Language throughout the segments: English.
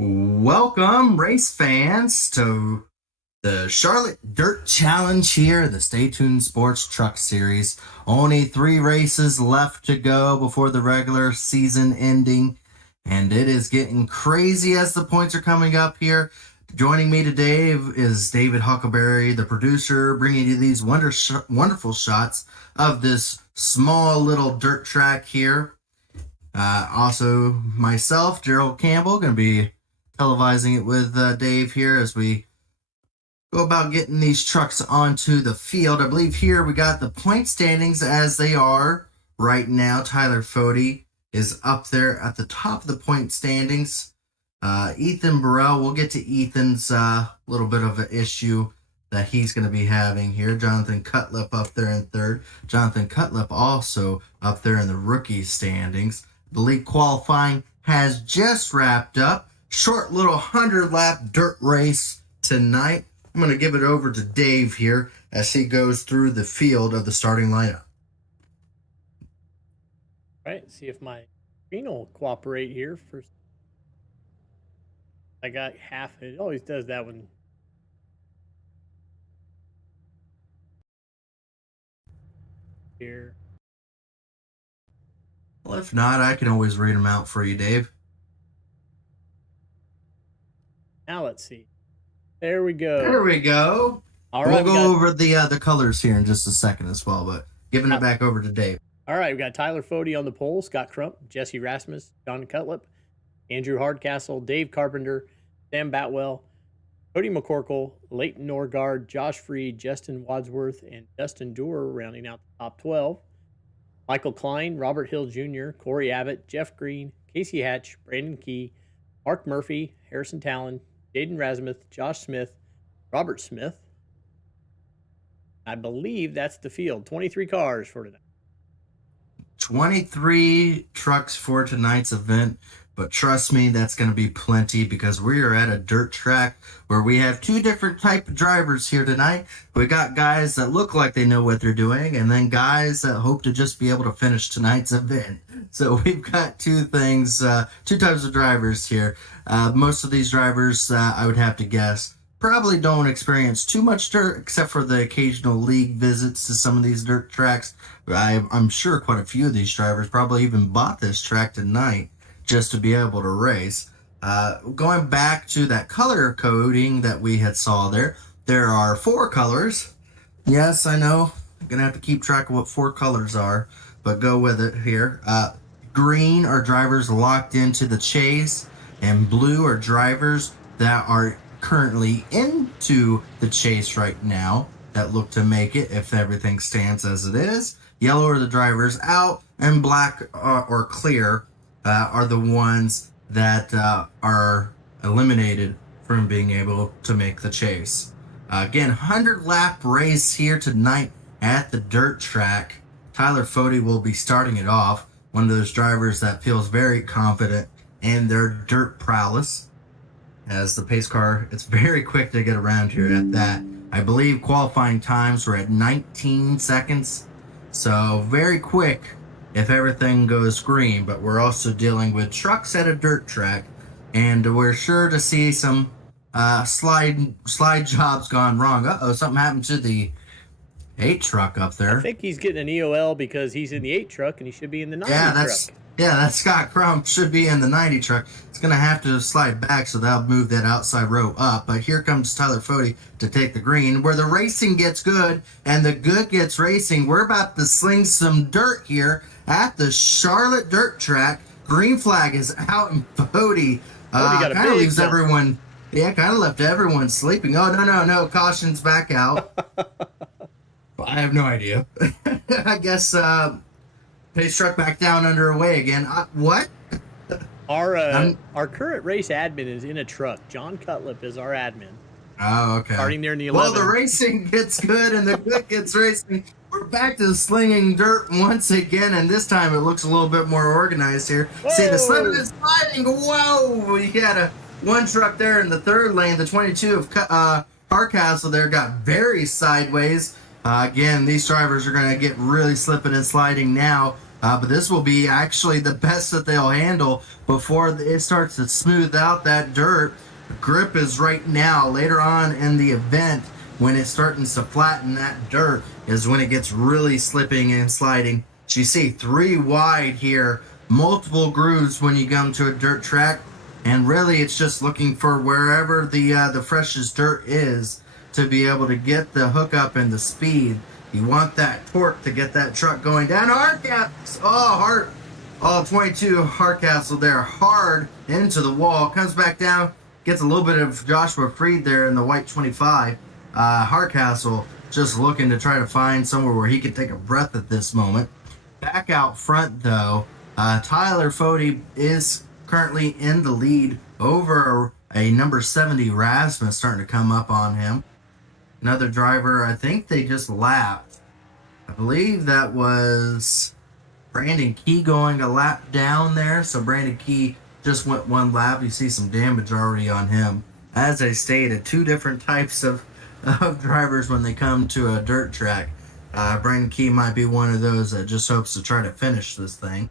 Welcome, race fans, to the Charlotte Dirt Challenge here, the Stay Tuned Sports Truck Series. Only 3 races left to go before the regular season ending, and it is getting crazy as the points are coming up here. Joining me today is David Huckleberry, the producer, bringing you these wonderful shots of this small little dirt track here. Also, myself, Gerald Campbell, going to be televising it with Dave here as we go about getting these trucks onto the field. I believe here we got the point standings as they are right now. Tyler Fody is up there at the top of the point standings. Ethan Burrell, we'll get to Ethan's little bit of an issue that he's going to be having here. Jonathan Cutlip up there in third. Jonathan Cutlip also up there in the rookie standings. The league qualifying has just wrapped up. Short little 100-lap dirt race tonight. I'm going to give it over to Dave here as he goes through the field of the starting lineup. All right, see if my screen will cooperate here. First, I got half. It always does that one. Here. Well, if not, I can always read them out for you, Dave. Now let's see. There we go. There we go. All right, we'll go over the colors here in just a second as well, but giving it back over to Dave. All right, we got Tyler Fody on the pole, Scott Crump, Jesse Rasmus, John Cutlip, Andrew Hardcastle, Dave Carpenter, Sam Batwell, Cody McCorkle, Leighton Norgard, Josh Freed, Justin Wadsworth, and Dustin Doer rounding out the top 12. Michael Klein, Robert Hill Jr., Corey Abbott, Jeff Green, Casey Hatch, Brandon Key, Mark Murphy, Harrison Talon, Jaden Rasmuth, Josh Smith, Robert Smith. I believe that's the field. 23 cars for tonight. 23 trucks for tonight's event, but trust me, that's going to be plenty because we are at a dirt track where we have 2 different type of drivers here tonight. We got guys that look like they know what they're doing, and then guys that hope to just be able to finish tonight's event. So we've got 2 things, 2 types of drivers here. Most of these drivers, I would have to guess, probably don't experience too much dirt except for the occasional league visits to some of these dirt tracks. I'm sure quite a few of these drivers probably even bought this track tonight just to be able to race. Going back to that color coding that we had saw there are 4 colors. Yes, I know, I'm going to have to keep track of what 4 colors are, but go with it here. Green are drivers locked into the chase, and blue are drivers that are currently into the chase right now that look to make it if everything stands as it is. Yellow are the drivers out, and black or clear are the ones that are eliminated from being able to make the chase. Again, 100-lap race here tonight at the dirt track. Tyler Fody will be starting it off, one of those drivers that feels very confident in their dirt prowess. As the pace car, it's very quick to get around here at that. I believe qualifying times were at 19 seconds, so very quick if everything goes green, but we're also dealing with trucks at a dirt track, and we're sure to see some slide jobs gone wrong. Something happened to the 8 truck up there. I think he's getting an EOL because he's in the 8 truck and he should be in the 90 truck. Yeah, that Scott Crump should be in the 90 truck. It's going to have to slide back, so that'll move that outside row up. But here comes Tyler Fody to take the green, where the racing gets good and the good gets racing. We're about to sling some dirt here at the Charlotte dirt track. Green flag is out, and Fody kind of leaves everyone. Yeah, kind of left everyone sleeping. Oh, no. Caution's back out. I have no idea. I guess pace truck back down underway again. What? Our current race admin is in a truck. John Cutlip is our admin. Oh, okay. Starting there in the 11. Well, the racing gets good and the good gets racing. We're back to slinging dirt once again, and this time it looks a little bit more organized here. Whoa. See, the slipping is sliding. Whoa! We had one truck there in the 3rd lane. The 22 of Hardcastle there got very sideways. Again, these drivers are going to get really slipping and sliding now But this will be actually the best that they'll handle before it starts to smooth out that dirt. Grip is right now. Later on in the event, when it's starting to flatten that dirt, is when it gets really slipping and sliding. So you see 3 wide here, multiple grooves when you come to a dirt track, and really it's just looking for wherever the freshest dirt is to be able to get the hookup and the speed. You want that torque to get that truck going down. Hardcastle, 22 Hardcastle there, hard into the wall, comes back down, gets a little bit of Joshua Freed there in the white 25. Hardcastle just looking to try to find somewhere where he can take a breath at this moment. Back out front though, Tyler Fody is currently in the lead over a number 70 Rasmus, starting to come up on him. Another driver, I think they just lapped. I believe that was Brandon Key going a lap down there. So Brandon Key just went 1 lap. You see some damage already on him. As I stated, 2 different types of drivers when they come to a dirt track. Brandon Key might be one of those that just hopes to try to finish this thing.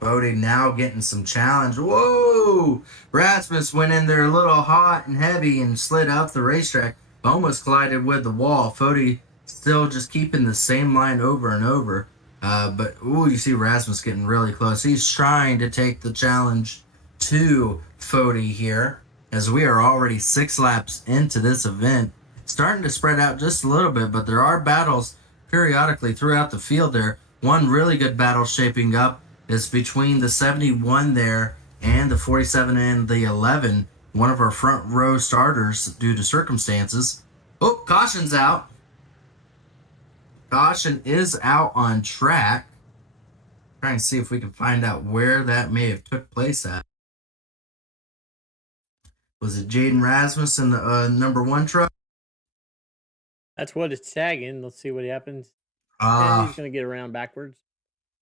Bodie now getting some challenge. Whoa! Rasmus went in there a little hot and heavy and slid up the racetrack. Almost collided with the wall. Fody still just keeping the same line over and over. You see Rasmus getting really close. He's trying to take the challenge to Fody here, as we are already 6 laps into this event. Starting to spread out just a little bit, but there are battles periodically throughout the field there. One really good battle shaping up is between the 71 there and the 47 and the 11. One of our front row starters due to circumstances. Oh, caution's out. Caution is out on track. Trying to see if we can find out where that may have took place at. Was it Jaden Rasmus in the number 1 truck? That's what it's tagging. Let's see what happens. He's going to get around backwards.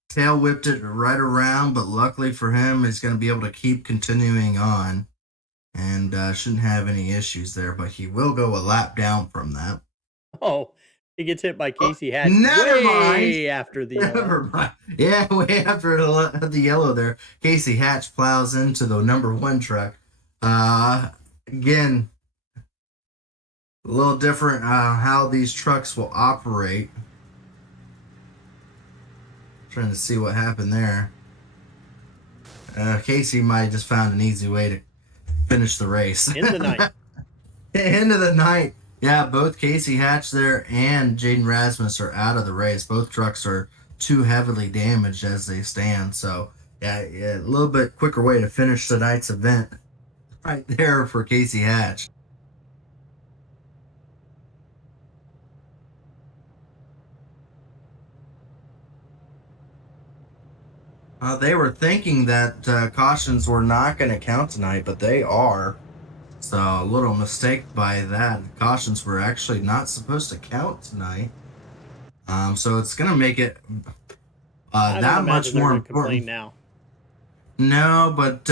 Tail whipped it right around, but luckily for him, he's going to be able to keep continuing on and shouldn't have any issues there, but he will go a lap down from that. Oh, he gets hit by Casey Hatch. Never mind. After the yellow. Never mind. Yeah, way after the yellow there. Casey Hatch plows into the number 1 truck. Again, a little different how these trucks will operate. Trying to see what happened there. Casey might have just found an easy way to finish the race. In the night. End of the night. Yeah, both Casey Hatch there and Jaden Rasmus are out of the race. Both trucks are too heavily damaged as they stand. So, yeah, a little bit quicker way to finish tonight's event right there for Casey Hatch. They were thinking that cautions were not going to count tonight, but they are. So a little mistake by that. Cautions were actually not supposed to count tonight. So it's going to make it that much more important. Now. No, but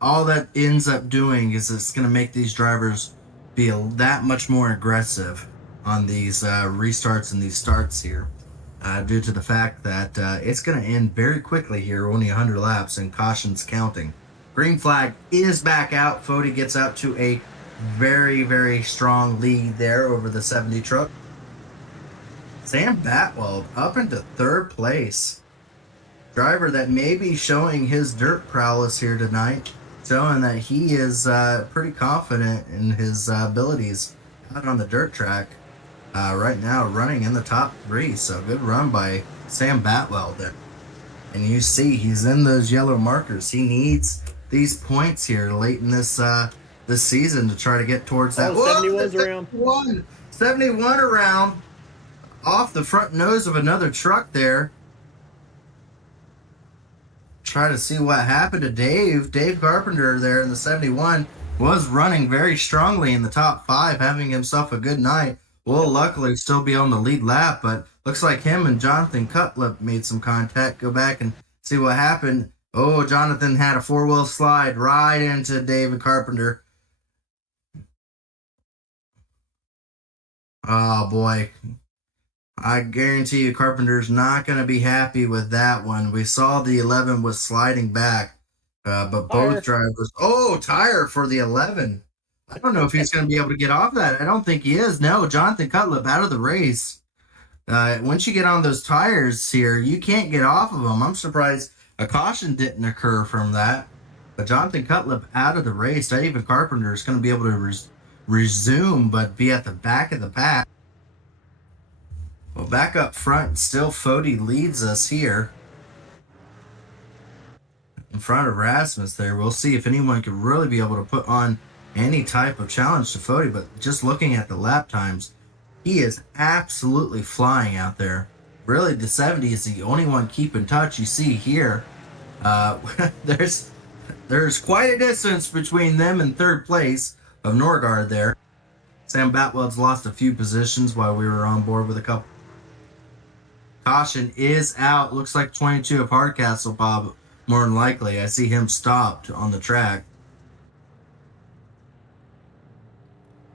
all that ends up doing is it's going to make these drivers feel that much more aggressive on these restarts and these starts here. Due to the fact that it's going to end very quickly here, only 100 laps, and caution's counting. Green flag is back out. Fody gets out to a very, very strong lead there over the 70 truck. Sam Batwell up into 3rd place. Driver that may be showing his dirt prowess here tonight, showing that he is pretty confident in his abilities out on the dirt track. Right now running in the top 3, so good run by Sam Batwell there. And you see he's in those yellow markers. He needs these points here late in this season to try to get towards that. 71's around. 71 around off the front nose of another truck there. Try to see what happened to Dave. Dave Carpenter there in the 71 was running very strongly in the top 5, having himself a good night. Will luckily still be on the lead lap, but looks like him and Jonathan Cutlip made some contact. Go back and see what happened. Oh, Jonathan had a 4-wheel slide right into David Carpenter. Oh, boy. I guarantee you Carpenter's not going to be happy with that one. We saw the 11 was sliding back, but both Tire. drivers. Oh, tire for the 11. I don't know if he's going to be able to get off that. I don't think he is. No, Jonathan Cutlip out of the race. Once you get on those tires here, you can't get off of them. I'm surprised a caution didn't occur from that. But Jonathan Cutlip out of the race. David Carpenter is going to be able to resume, but be at the back of the pack. Well, back up front, still Fody leads us here. In front of Rasmus there. We'll see if anyone can really be able to put on any type of challenge to Fody, but just looking at the lap times, he is absolutely flying out there. Really, the 70 is the only one keeping touch. You see here, there's quite a distance between them and third place of Norgard there. Sam Batwell's lost a few positions while we were on board with a couple. Caution is out. Looks like 22 of Hardcastle, Bob, more than likely. I see him stopped on the track.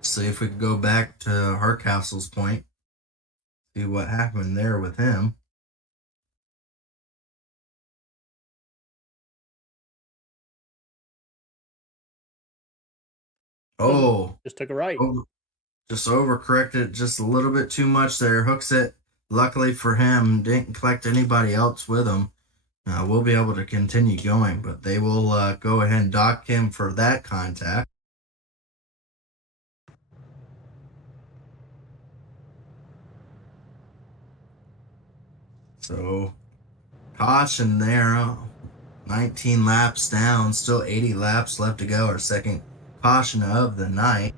See if we can go back to Hardcastle's point. See what happened there with him. Oh. Just took a right. Just overcorrected just a little bit too much there. Hooks it. Luckily for him, didn't collect anybody else with him. We'll be able to continue going, but they will go ahead and dock him for that contact. So, caution there. 19 laps down, still 80 laps left to go. Our second caution of the night.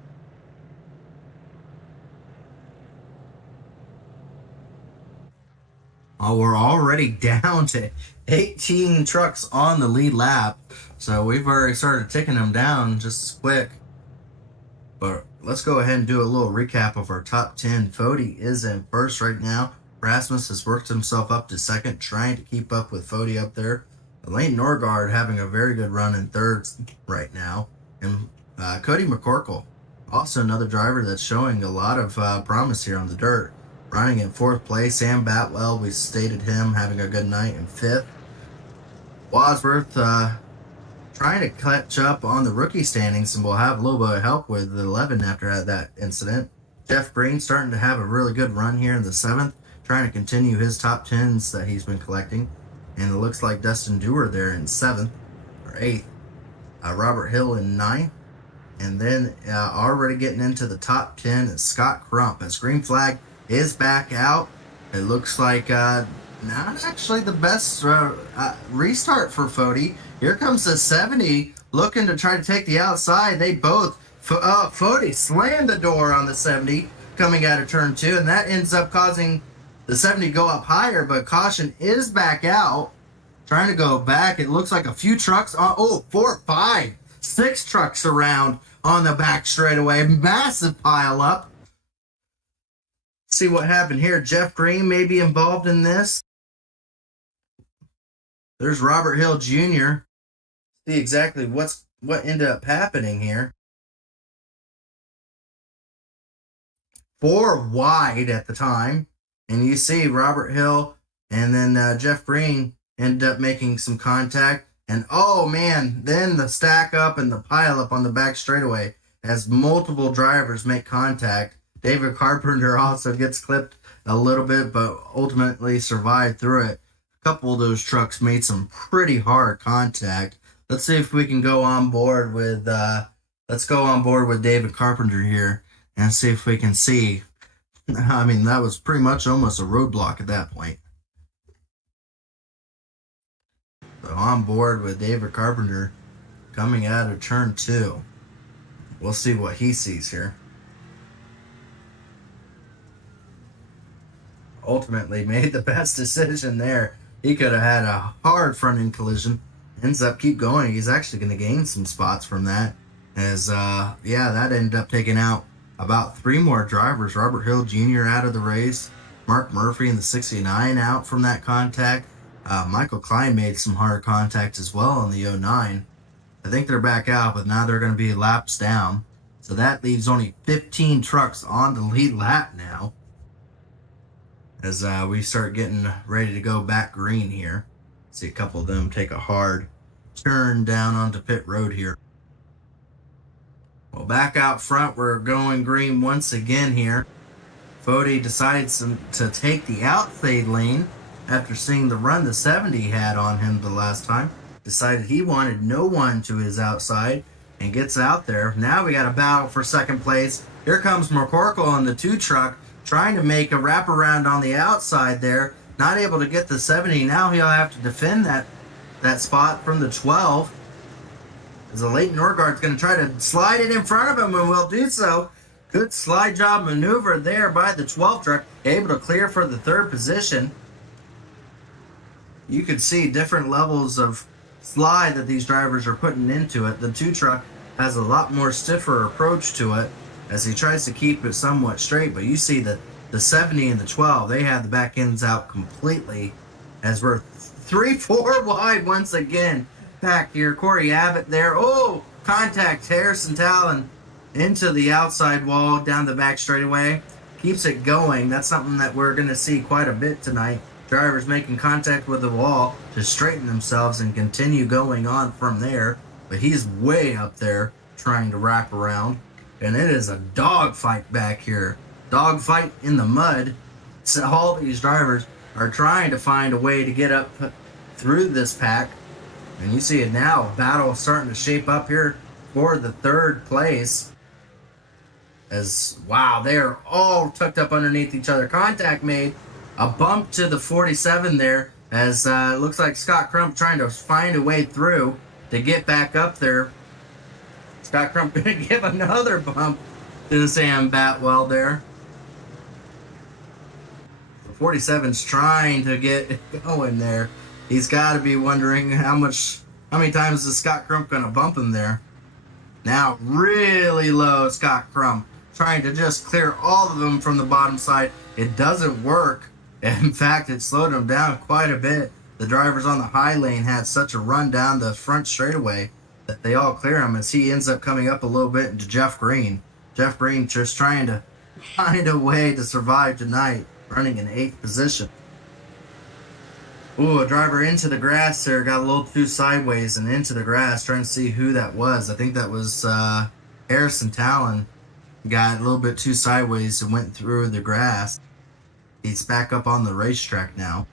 Oh, we're already down to 18 trucks on the lead lap. So we've already started ticking them down just as quick. But let's go ahead and do a little recap of our top 10. Fody is in first right now. Rasmus has worked himself up to second, trying to keep up with Fody up there. Elaine Norgard having a very good run in third right now. And Cody McCorkle, also another driver that's showing a lot of promise here on the dirt. Running in fourth place. Sam Batwell, we stated him having a good night in fifth. Wadsworth trying to catch up on the rookie standings, and we'll have a little bit of help with the 11 after that incident. Jeff Green starting to have a really good run here in the seventh, trying to continue his top 10s that he's been collecting. And it looks like Dustin Dewar there in seventh or eighth. Robert Hill in ninth. And then already getting into the top 10 is Scott Crump. As green flag is back out. It looks like not actually the best restart for Fody. Here comes the 70 looking to try to take the outside. They both, Fody slammed the door on the 70 coming out of turn 2, and that ends up causing the 70 to go up higher, but caution is back out. Trying to go back. It looks like a few trucks. 4, 5, 6 trucks around on the back straightaway. Massive pile up. See what happened here. Jeff Green may be involved in this. There's Robert Hill Jr. See exactly what ended up happening here. 4 wide at the time. And you see Robert Hill and then Jeff Green ended up making some contact. And oh man, then the stack up and the pile up on the back straightaway as multiple drivers make contact. David Carpenter also gets clipped a little bit, but ultimately survived through it. A couple of those trucks made some pretty hard contact. Let's see if we can go on board with David Carpenter here and see if we can see. I mean, that was pretty much almost a roadblock at that point. So on board with David Carpenter coming out of turn 2. We'll see what he sees here. Ultimately made the best decision there. He could have had a hard front end collision. Ends up keep going. He's actually going to gain some spots from that. As that ended up taking out about 3 more drivers. Robert Hill Jr. out of the race. Mark Murphy in the 69 out from that contact. Michael Klein made some hard contact as well in the 09. I think they're back out, but now they're going to be laps down. So that leaves only 15 trucks on the lead lap now. as we start getting ready to go back green here. See a couple of them take a hard turn down onto pit road here. Well, back out front, we're going green once again here. Fody decides to take the outside lane after seeing the run the 70 had on him the last time. Decided he wanted no one to his outside and gets out there. Now we got a battle for second place. Here comes McCorkle on the 2 truck trying to make a wraparound on the outside there. Not able to get the 70. Now he'll have to defend that spot from the 12. As the late Norgard's going to try to slide it in front of him and will do so. Good slide job maneuver there by the 12 truck. Able to clear for the 3rd position. You can see different levels of slide that these drivers are putting into it. The 2 truck has a lot more stiffer approach to it as he tries to keep it somewhat straight. But you see that the 70 and the 12, they have the back ends out completely as we're 3-4 wide once again. Back here, Corey Abbott there. Oh, contact Harrison Talon into the outside wall down the back straightaway. Keeps it going. That's something that we're going to see quite a bit tonight. Drivers making contact with the wall to straighten themselves and continue going on from there. But he's way up there trying to wrap around. And it is a dogfight back here. Dogfight in the mud. So all these drivers are trying to find a way to get up through this pack. And you see it now, a battle starting to shape up here for the 3rd place. As, wow, they are all tucked up underneath each other. Contact made, a bump to the 47 there, as it looks like Scott Crump trying to find a way through to get back up there. Scott Crump going to give another bump to Sam Batwell there. The 47's trying to get going there. He's got to be wondering how many times is Scott Crump going to bump him there. Now really low, Scott Crump trying to just clear all of them from the bottom side. It doesn't work. In fact, it slowed him down quite a bit. The drivers on the high lane had such a run down the front straightaway that they all clear him as he ends up coming up a little bit into Jeff Green. Jeff Green just trying to find a way to survive tonight, running in 8th position. Ooh, a driver into the grass there, got a little too sideways and into the grass, trying to see who that was. I think that was Harrison Talon. Got a little bit too sideways and went through the grass. He's back up on the racetrack now.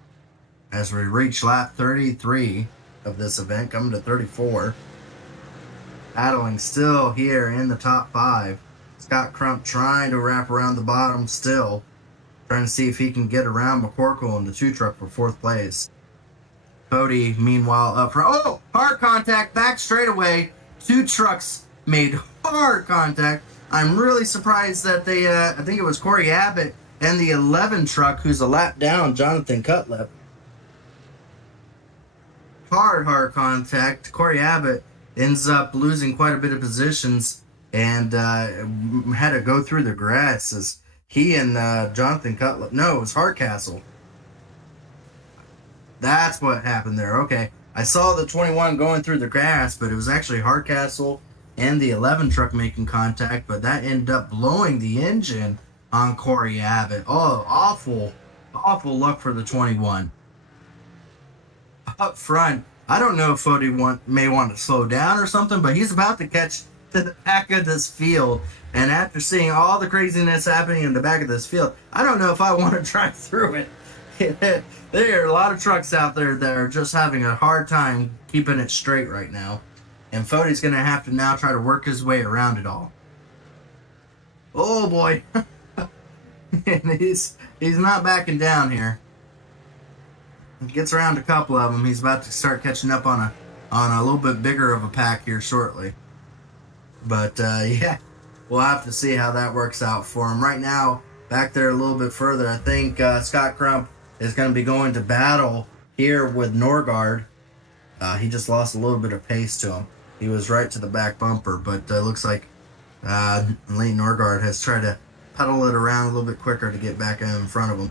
As we reach lap 33 of this event, coming to 34. Battling still here in the top 5. Scott Crump trying to wrap around the bottom still. Trying to see if he can get around McCorkle in the 2 truck for 4th place. Cody, meanwhile, up front. Oh, hard contact back straightaway. 2 trucks made hard contact. I'm really surprised that they, I think it was Corey Abbott and the 11 truck, who's a lap down, Jonathan Cutlip. Hard contact. Corey Abbott ends up losing quite a bit of positions and had to go through the grass as he and Jonathan Cutlip. No, it was Hardcastle. That's what happened there. Okay. I saw the 21 going through the grass, but it was actually Hardcastle and the 11 truck making contact, but that ended up blowing the engine on Corey Abbott. Oh, awful luck for the 21. Up front, I don't know if Fody may want to slow down or something, but he's about to catch to the back of this field. And after seeing all the craziness happening in the back of this field, I don't know if I want to drive through it. There are a lot of trucks out there that are just having a hard time keeping it straight right now. And Fody's going to have to now try to work his way around it all. Oh boy. And he's not backing down here. He gets around a couple of them. He's about to start catching up on a little bit bigger of a pack here shortly. But yeah, we'll have to see how that works out for him. Right now, back there a little bit further, I think Scott Crump is going to be going to battle here with Norgard. He just lost a little bit of pace to him. He was right to the back bumper, but looks like Lane Norgard has tried to pedal it around a little bit quicker to get back in front of him.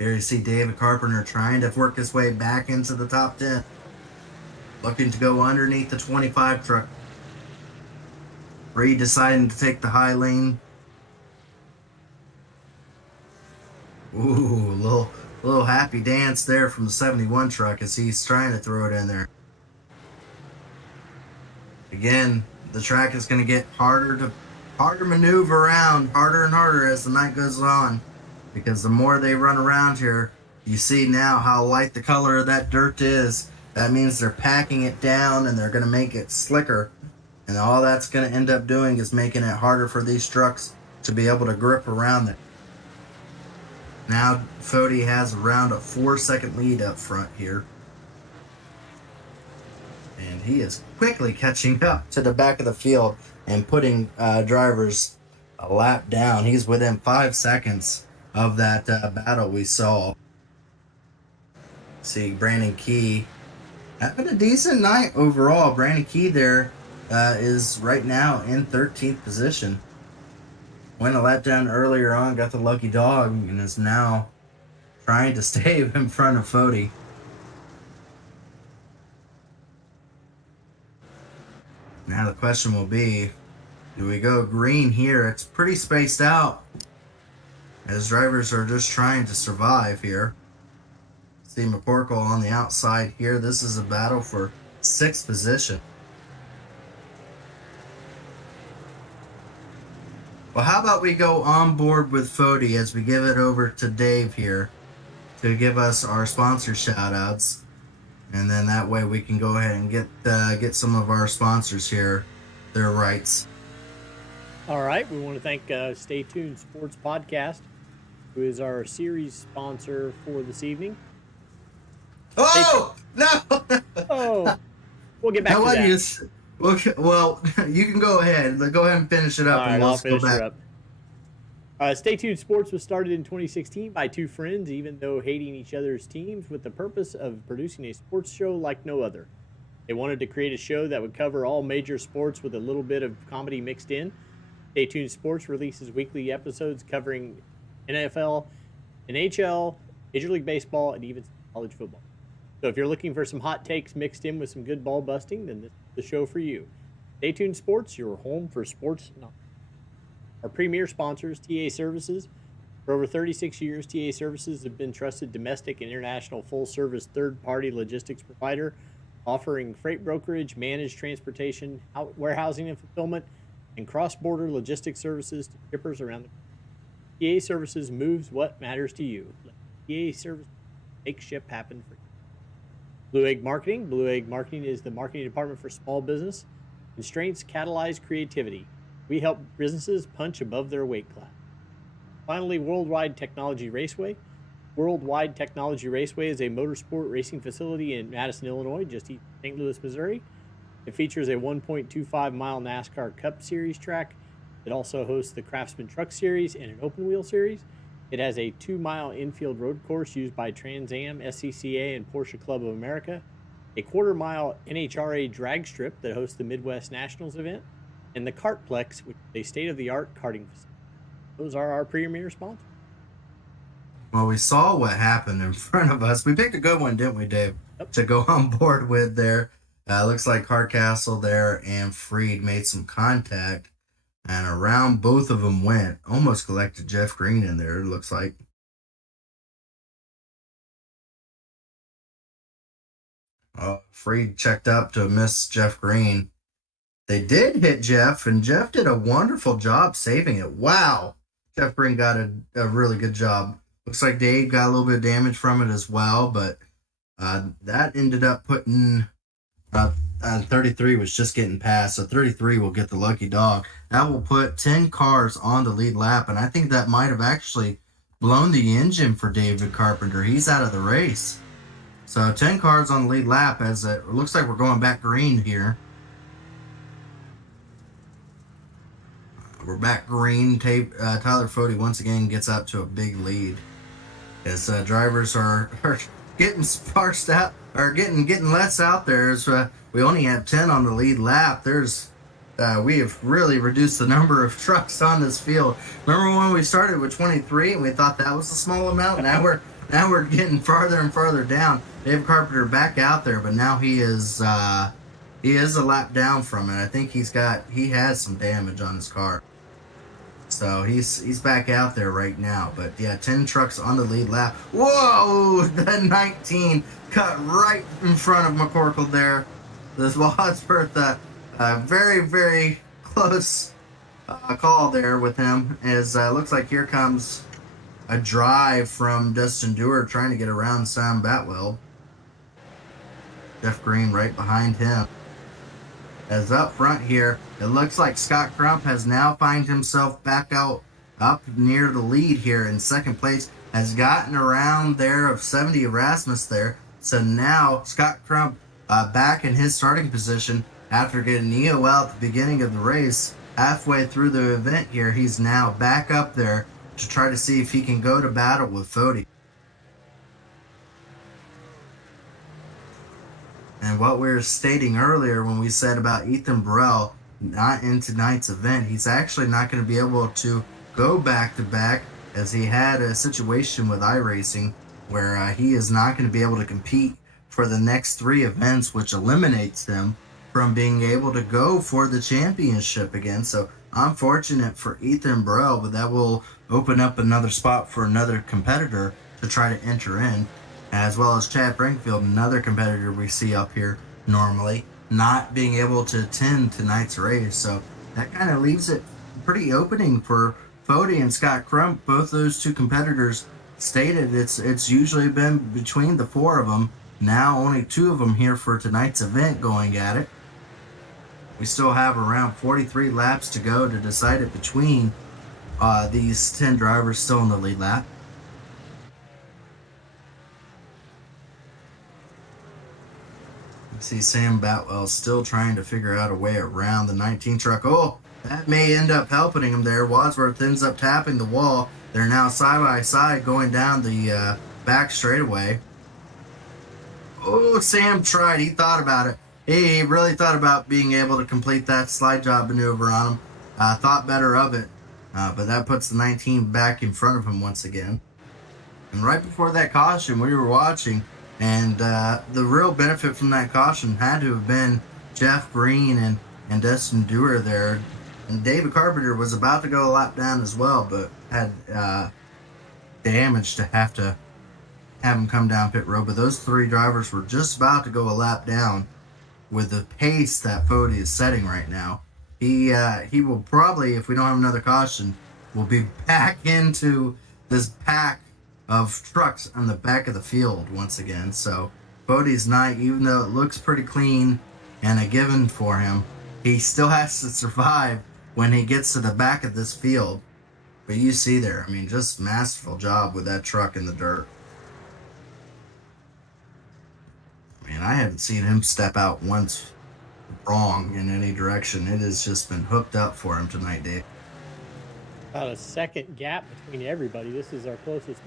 Here you see David Carpenter trying to work his way back into the top 10. Looking to go underneath the 25 truck. Reed deciding to take the high lane. Ooh, little happy dance there from the 71 truck as he's trying to throw it in there. Again, the track is going to get harder to maneuver around, harder and harder as the night goes on, because the more they run around here, you see now how light the color of that dirt is. That means they're packing it down and they're going to make it slicker. And all that's going to end up doing is making it harder for these trucks to be able to grip around it. Now Fody has around a 4-second lead up front here. And he is quickly catching up to the back of the field and putting drivers a lap down. He's within 5 seconds of that battle we saw. See Brandon Key having a decent night overall. Brandon Key there is right now in 13th position. Went a lap down earlier on, got the lucky dog, and is now trying to stay in front of Fody. Now the question will be, do we go green here? It's pretty spaced out as drivers are just trying to survive here. See McCorkle on the outside here. This is a battle for 6th position. Well, how about we go on board with Fody as we give it over to Dave here to give us our sponsor shout-outs. And then that way we can go ahead and get some of our sponsors here their rights. All right. We want to thank Stay Tuned Sports Podcast, who is our series sponsor for this evening. Oh! No! Oh! We'll get back to that. Well, you can go ahead. Go ahead and finish it up. All right, and we'll I'll finish go back. it up. Stay Tuned Sports was started in 2016 by two friends, even though hating each other's teams, with the purpose of producing a sports show like no other. They wanted to create a show that would cover all major sports with a little bit of comedy mixed in. Stay Tuned Sports releases weekly episodes covering NFL, NHL, Major League Baseball, and even college football. So if you're looking for some hot takes mixed in with some good ball busting, then this is the show for you. Stay Tuned Sports, your home for sports knowledge. Our premier sponsors, TA Services. For over 36 years, TA Services have been trusted domestic and international full-service third-party logistics provider, offering freight brokerage, managed transportation, warehousing and fulfillment, and cross-border logistics services to shippers around the country. TA Services moves what matters to you. Let TA Services make ship happen for you. Blue Egg Marketing. Blue Egg Marketing is the marketing department for small business. Constraints catalyze creativity. We help businesses punch above their weight class. Finally, Worldwide Technology Raceway. Worldwide Technology Raceway is a motorsport racing facility in Madison, Illinois, just east of St. Louis, Missouri. It features a 1.25-mile NASCAR Cup Series track. It also hosts the Craftsman Truck Series and an open wheel series. It has a 2-mile infield road course used by Trans Am, SCCA, and Porsche Club of America. A quarter-mile NHRA drag strip that hosts the Midwest Nationals event. And the Kartplex, which is a state-of-the-art karting facility. Those are our premier sponsors. Well, we saw what happened in front of us. We picked a good one, didn't we, Dave? Yep. To go on board with there. Looks like Hardcastle there and Freed made some contact. And around both of them went. Almost collected Jeff Green in there, it looks like. Freed checked up to miss Jeff Green. They did hit Jeff, and Jeff did a wonderful job saving it. Wow. Jeff Green got a really good job. Looks like Dave got a little bit of damage from it as well, but that ended up putting 33 was just getting past, so 33 will get the lucky dog. That will put 10 cars on the lead lap, and I think that might have actually blown the engine for David Carpenter. He's out of the race. So 10 cars on the lead lap as it looks like we're going back green here. We're back green. Tyler Fody once again gets up to a big lead as drivers are getting sparsed out or getting less out there. As we only have 10 on the lead lap. We have really reduced the number of trucks on this field. Remember when we started with 23 and we thought that was a small amount? Now we're getting farther and farther down. Dave Carpenter back out there, but now he is a lap down from it. I think he has some damage on his car. So he's back out there right now. But yeah, 10 trucks on the lead lap. Whoa! The 19 cut right in front of McCorkle there. This Wadsworth, very, very close call there with him. As looks like here comes a drive from Dustin Dewar trying to get around Sam Batwell. Jeff Green right behind him. As up front here, it looks like Scott Crump has now found himself back out up near the lead here in second place. Has gotten around there of 70 Erasmus there. So now Scott Crump back in his starting position after getting EOL at the beginning of the race. Halfway through the event here, he's now back up there to try to see if he can go to battle with Fody. And what we were stating earlier when we said about Ethan Burrell not in tonight's event, he's actually not going to be able to go back-to-back as he had a situation with iRacing where he is not going to be able to compete for the next 3 events, which eliminates him from being able to go for the championship again. So unfortunate for Ethan Burrell, but that will open up another spot for another competitor to try to enter in, as well as Chad Frankfield, another competitor we see up here normally, not being able to attend tonight's race. So that kind of leaves it pretty opening for Fody and Scott Crump. Both those two competitors stated it's usually been between the 4 of them. Now only 2 of them here for tonight's event going at it. We still have around 43 laps to go to decide it between these 10 drivers still in the lead lap. See Sam Batwell still trying to figure out a way around the 19 truck. Oh, that may end up helping him there. Wadsworth ends up tapping the wall. They're now side by side going down the back straightaway. Oh, Sam tried. He thought about it. He really thought about being able to complete that slide job maneuver on him. Thought better of it. But that puts the 19 back in front of him once again. And right before that caution, we were watching. And the real benefit from that caution had to have been Jeff Green and Dustin Dewar there. And David Carpenter was about to go a lap down as well, but had damage to have him come down pit road. But those 3 drivers were just about to go a lap down with the pace that Fody is setting right now. He will probably, if we don't have another caution, will be back into this pack of trucks on the back of the field once again. So Fody's night, even though it looks pretty clean and a given for him, he still has to survive when he gets to the back of this field. But you see there, I mean, just masterful job with that truck in the dirt. I mean, I haven't seen him step out once wrong in any direction. It has just been hooked up for him tonight, Dave. About a second gap between everybody. This is our closest.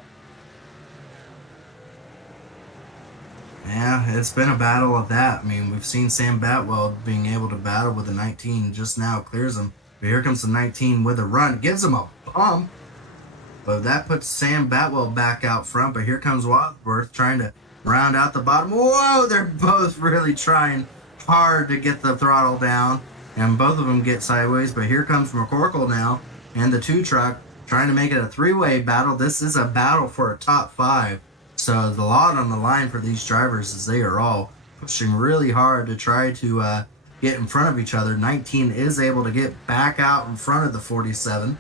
Yeah, it's been a battle of that. I mean, we've seen Sam Batwell being able to battle with the 19, just now clears him. But here comes the 19 with a run, gives him a bump. But that puts Sam Batwell back out front. But here comes Wadsworth trying to round out the bottom. Whoa, they're both really trying hard to get the throttle down. And both of them get sideways. But here comes McCorkle now and the 2 truck trying to make it a 3-way battle. This is a battle for a top 5. So there's a lot on the line for these drivers as they are all pushing really hard to try to get in front of each other. 19 is able to get back out in front of the 47.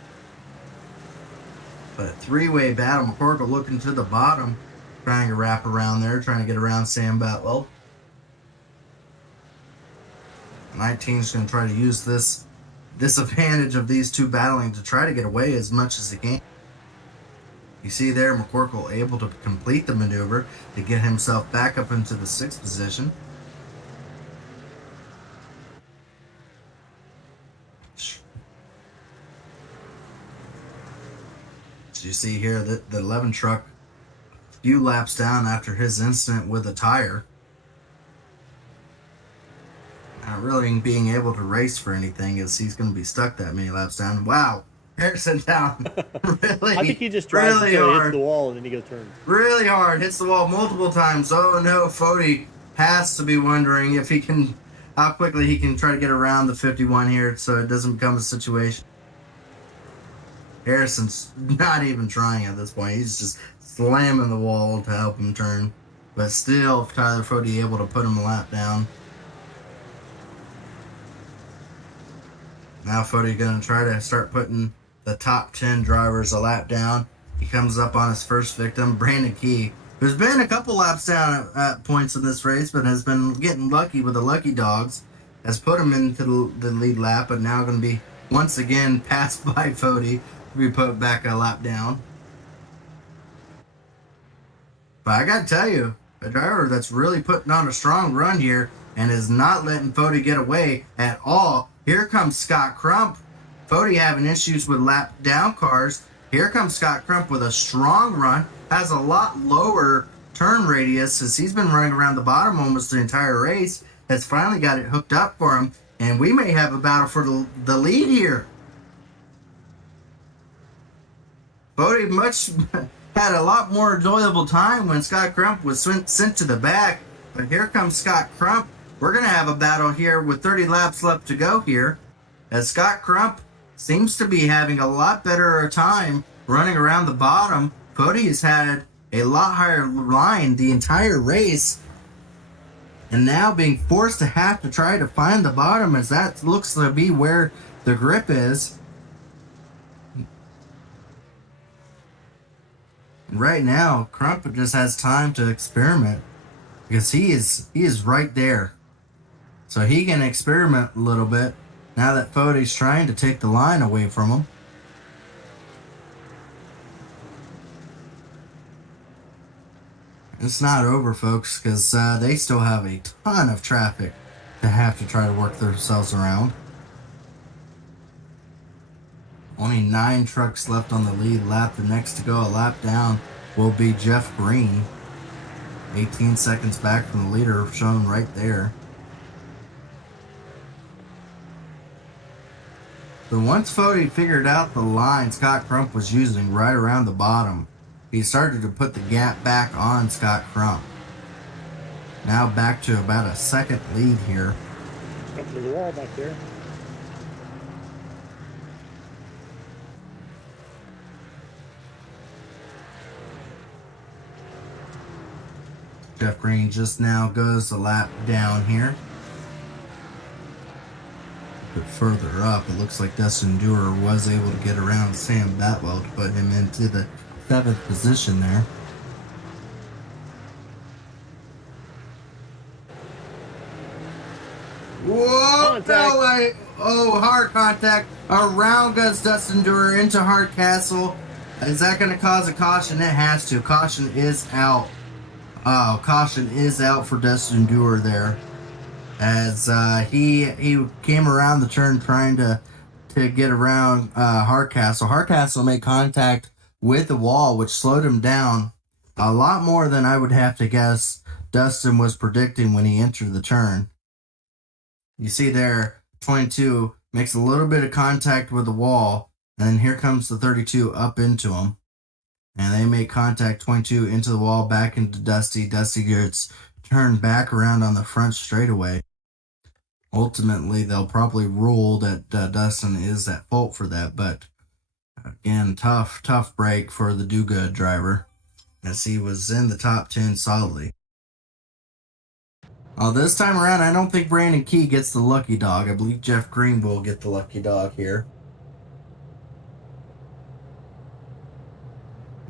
But a 3-way battle. McCorkle looking to the bottom, trying to wrap around there, trying to get around Sam Batwell. 19 is going to try to use this advantage of these 2 battling to try to get away as much as he can. You see there, McCorkle able to complete the maneuver to get himself back up into the 6th position. So you see here that the 11 truck a few laps down after his incident with a tire. Not really being able to race for anything as he's going to be stuck that many laps down. Wow. Harrison down really, I think he just drives really until he hard. hits the wall and then he goes turn. Really hard, hits the wall multiple times. Oh no, Fody has to be wondering if he can, how quickly he can try to get around the 51 here so it doesn't become a situation. Harrison's not even trying at this point. He's just slamming the wall to help him turn. But still, Tyler Fody able to put him a lap down. Now Fody going to try to start putting the top 10 drivers a lap down. He comes up on his first victim, Brandon Key, who's been a couple laps down at points in this race, but has been getting lucky with the lucky dogs. Has put him into the lead lap, but now going to be once again passed by Fody to be put back a lap down. But I got to tell you, a driver that's really putting on a strong run here and is not letting Fody get away at all. Here comes Scott Crump. Fody having issues with lap down cars. Here comes Scott Crump with a strong run. Has a lot lower turn radius since he's been running around the bottom almost the entire race. Has finally got it hooked up for him. And we may have a battle for the lead here. Fody had a lot more enjoyable time when Scott Crump was sent to the back. But here comes Scott Crump. We're going to have a battle here with 30 laps left to go here. As Scott Crump seems to be having a lot better time running around the bottom. Fody has had a lot higher line the entire race. And now being forced to have to try to find the bottom as that looks to be where the grip is. Right now, Crump just has time to experiment because he is right there. So he can experiment a little bit now that Fody's trying to take the line away from him. It's not over, folks, because they still have a ton of traffic to have to try to work themselves around. Only 9 trucks left on the lead lap. The next to go a lap down will be Jeff Green. 18 seconds back from the leader, shown right there. So once Fody figured out the line Scott Crump was using right around the bottom, he started to put the gap back on Scott Crump. Now back to about a second lead here. Up to the wall back there. Jeff Green just now goes a lap down here. A bit further up, it looks like Dustin Dewar was able to get around Sam Batwell to put him into the 7th position there. Whoa! Contact. Hard contact. Around goes Dustin Dewar into Hardcastle. Is that going to cause a caution? It has to. Caution is out. Caution is out for Dustin Dewar there. As he came around the turn trying to get around Hardcastle. Hardcastle made contact with the wall, which slowed him down a lot more than I would have to guess Dustin was predicting when he entered the turn. You see there, 22 makes a little bit of contact with the wall, and then here comes the 32 up into him. And they make contact, 22 into the wall, back into Dusty. Dusty gets turned back around on the front straightaway. Ultimately, they'll probably rule that Dustin is at fault for that, but again, tough break for the do-good driver as he was in the top 10 solidly. This time around, I don't think Brandon Key gets the lucky dog. I believe Jeff Green will get the lucky dog here.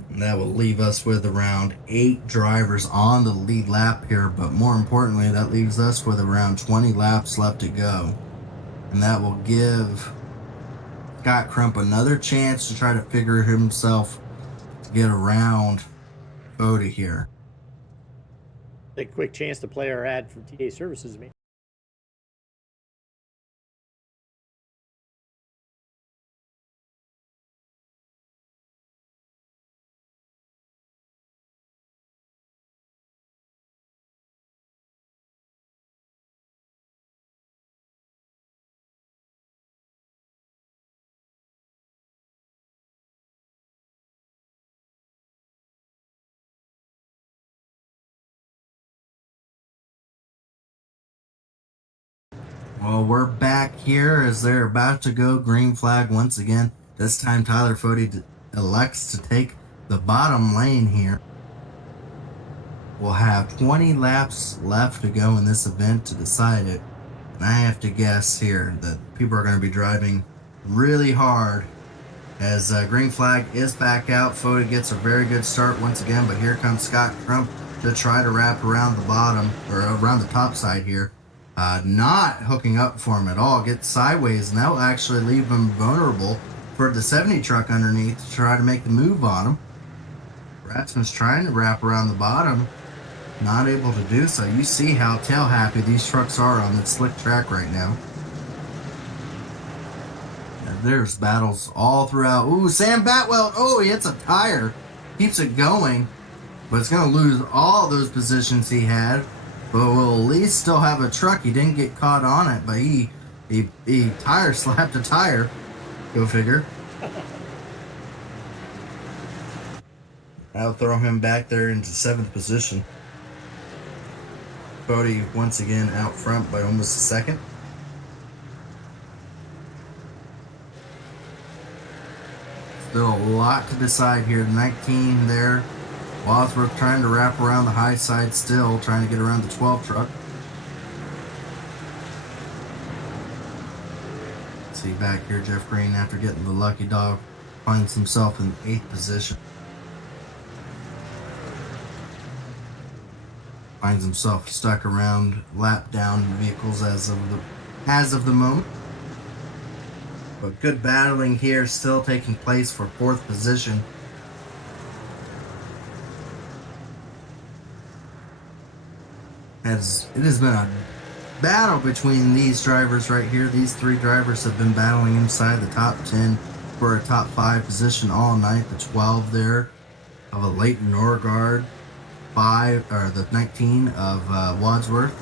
And that will leave us with around 8 drivers on the lead lap here, but more importantly, that leaves us with around 20 laps left to go. And that will give Scott Crump another chance to try to figure himself to get around Fody here. Take a quick chance to play our ad from TA Services, mate. Well, we're back here as they're about to go green flag once again. This time Tyler Fody elects to take the bottom lane here. We'll have 20 laps left to go in this event to decide it. And I have to guess here that people are going to be driving really hard as green flag is back out. Fody gets a very good start once again, but here comes Scott Crump to try to wrap around the bottom, or around the top side here. Not hooking up for him at all. Gets sideways, and that will actually leave him vulnerable for the 70 truck underneath to try to make the move on him. Rasmus trying to wrap around the bottom, not able to do so. You see how tail happy these trucks are on this slick track right now. And there's battles all throughout. Ooh, Sam Batwell. Oh, he hits a tire. Keeps it going. But it's going to lose all those positions he had. But we'll at least still have a truck. He didn't get caught on it, but he tire slapped a tire. Go figure. I'll throw him back there into 7th position. Fody once again out front by almost a second. Still a lot to decide here. 19 there. Wadsworth trying to wrap around the high side still, trying to get around the 12 truck. See back here, Jeff Green, after getting the lucky dog, finds himself in 8th position. Finds himself stuck around lap down vehicles as of the moment. But good battling here still taking place for 4th position. As it has been a battle between these drivers right here. These 3 drivers have been battling inside the top 10 for a top 5 position all night. The 12 there of a Leighton Norgard, 5 or the 19 of Wadsworth,